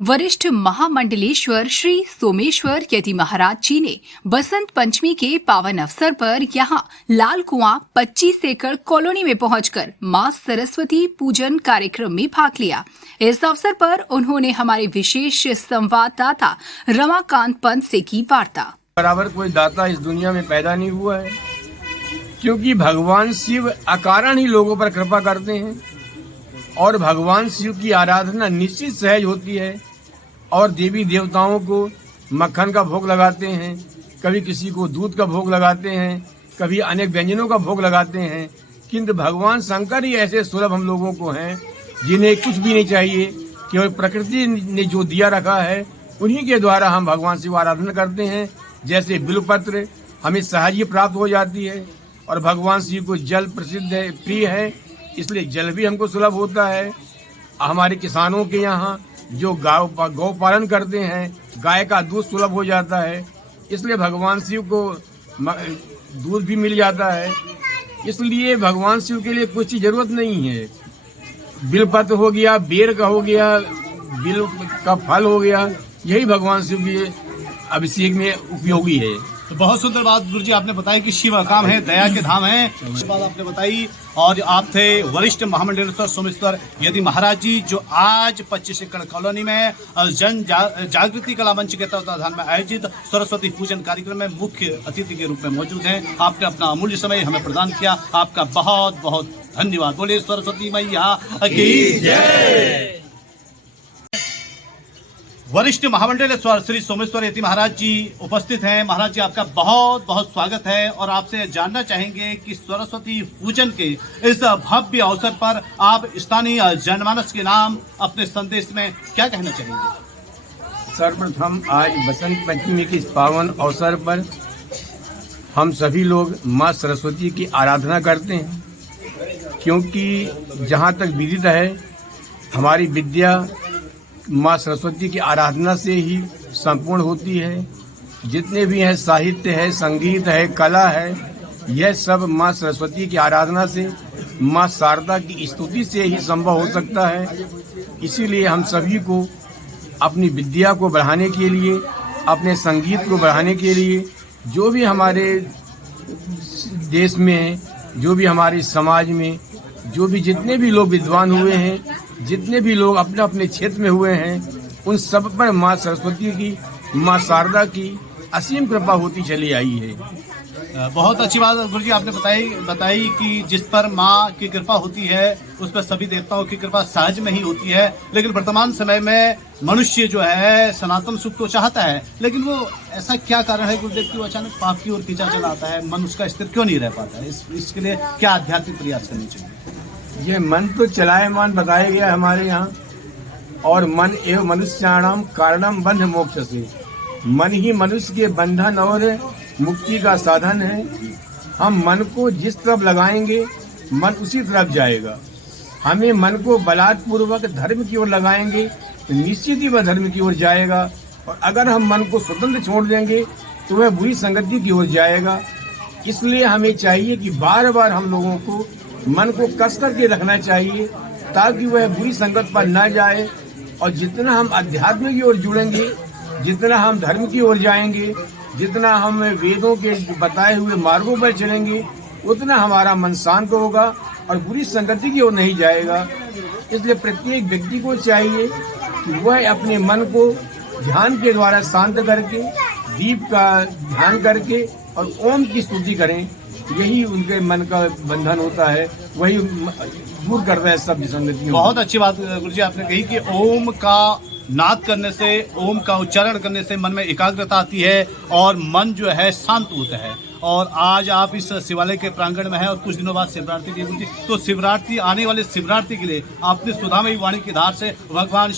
वरिष्ठ महामंडलेश्वर श्री सोमेश्वर यति महाराज जी ने बसंत पंचमी के पावन अवसर पर यहां लाल कुआं 25 एकड़ कॉलोनी में पहुंचकर मां सरस्वती पूजन कार्यक्रम में भाग लिया। इस अवसर पर उन्होंने हमारे विशेष संवाददाता रमाकांत पंत से की वार्ता। बराबर कोई दाता इस दुनिया में पैदा नहीं हुआ है, क्योंकि भगवान शिव अकारण ही लोगों पर कृपा करते हैं और भगवान शिव की आराधना निश्चित सहज होती है और देवी देवताओं को मक्खन का भोग लगाते हैं, कभी किसी को दूध का भोग लगाते हैं, कभी अनेक व्यंजनों का भोग लगाते हैं। किंतु भगवान शंकर ही ऐसे सुलभ हम लोगों को हैं जिन्हें कुछ भी नहीं चाहिए, केवल प्रकृति ने जो दिया रखा है उन्हीं के द्वारा हम भगवान शिव आराधना करते हैं। जैसे बिल्वपत्र हमें सहज प्राप्त हो जाती है और भगवान शिव को जल प्रसिद्ध है, प्रिय है, इसलिए जल भी हमको सुलभ होता है। हमारे किसानों के यहाँ जो गौ पालन करते हैं, गाय का दूध सुलभ हो जाता है, इसलिए भगवान शिव को दूध भी मिल जाता है। इसलिए भगवान शिव के लिए कुछ जरूरत नहीं है। बिल्वपत्र हो गया, बेर का हो गया, बिल का फल हो गया, यही भगवान शिव के अभिषेक में उपयोगी है। तो बहुत सुंदर बात गुरुजी आपने बताई कि शिव अकाम है, दया के धाम है, इस बात आपने बताई। और आप थे वरिष्ठ महामंडलेश्वर सोमेश्वर यति महाराज जी, जो आज 25 एकड़ कॉलोनी में जन जागृति कला मंच के तत्वाधान में आयोजित सरस्वती पूजन कार्यक्रम में मुख्य अतिथि के रूप में मौजूद हैं। आपने अपना अमूल्य समय हमें प्रदान किया, आपका बहुत बहुत धन्यवाद। बोले सरस्वती मैया की जय। वरिष्ठ महामंडलेश्वर श्री सोमेश्वर यति महाराज जी उपस्थित हैं। महाराज जी, आपका बहुत बहुत स्वागत है और आपसे जानना चाहेंगे कि सरस्वती पूजन के इस भव्य अवसर पर आप स्थानीय जनमानस के नाम अपने संदेश में क्या कहना चाहेंगे? सर्वप्रथम आज बसंत पंचमी के इस पावन अवसर पर हम सभी लोग माँ सरस्वती की आराधना करते हैं, क्योंकि जहाँ तक विदित है हमारी विद्या माँ सरस्वती की आराधना से ही संपूर्ण होती है। जितने भी हैं, साहित्य है, संगीत है, कला है, यह सब माँ सरस्वती की आराधना से, माँ शारदा की स्तुति से ही संभव हो सकता है। इसीलिए हम सभी को अपनी विद्या को बढ़ाने के लिए, अपने संगीत को बढ़ाने के लिए, जो भी हमारे देश में है, जो भी हमारे समाज में, जो भी जितने भी लोग विद्वान हुए हैं, जितने भी लोग अपने अपने क्षेत्र में हुए हैं, उन सब पर माँ सरस्वती की, माँ शारदा की असीम कृपा होती चली आई है। बहुत अच्छी बात गुरुजी आपने बताई कि जिस पर माँ की कृपा होती है उस पर सभी देवताओं की कृपा सहज में ही होती है। लेकिन वर्तमान समय में मनुष्य जो है सनातन सुख तो चाहता है, लेकिन वो ऐसा क्या कारण है गुरुदेव की वो अचानक पाप की ओर खींचा चला आता है, मन उसका स्थिर क्यों नहीं रह पाता है? इसके लिए क्या आध्यात्मिक प्रयास करने चाहिए? ये मन तो चलायमान बताया गया हमारे यहाँ, और मन एवं मनुष्याणाम कारणम बंध मोक्ष से, मन ही मनुष्य के बंधन और मुक्ति का साधन है। हम मन को जिस तरफ लगाएंगे मन उसी तरफ जाएगा। हमें मन को बलात्पूर्वक धर्म की ओर लगाएंगे तो निश्चित ही वह धर्म की ओर जाएगा, और अगर हम मन को स्वतंत्र छोड़ देंगे तो वह बुरी संगति की ओर जाएगा। इसलिए हमें चाहिए कि बार बार हम लोगों को मन को कस करके रखना चाहिए ताकि वह बुरी संगत पर न जाए। और जितना हम अध्यात्म की ओर जुड़ेंगे, जितना हम धर्म की ओर जाएंगे, जितना हम वेदों के बताए हुए मार्गों पर चलेंगे, उतना हमारा मन शांत होगा और बुरी संगति की ओर नहीं जाएगा। इसलिए प्रत्येक व्यक्ति को चाहिए कि वह अपने मन को ध्यान के द्वारा शांत करके, दीप का ध्यान करके और ओम की स्तुति करें। यही उनके मन का बंधन होता है, वही दूर करता है सब विसंगतियों। बहुत अच्छी बात गुरुजी आपने कही कि ओम का नाद करने से, ओम का उच्चारण करने से मन में एकाग्रता आती है और मन जो है शांत होता है। और आज आप इस शिवालय के प्रांगण में हैं और कुछ दिनों बाद शिवरात्रि की गुरुजी, तो शिवरात्रि आने वाले शिवरात्रि के लिए आपने सुधामयी वाणी की धार से भगवान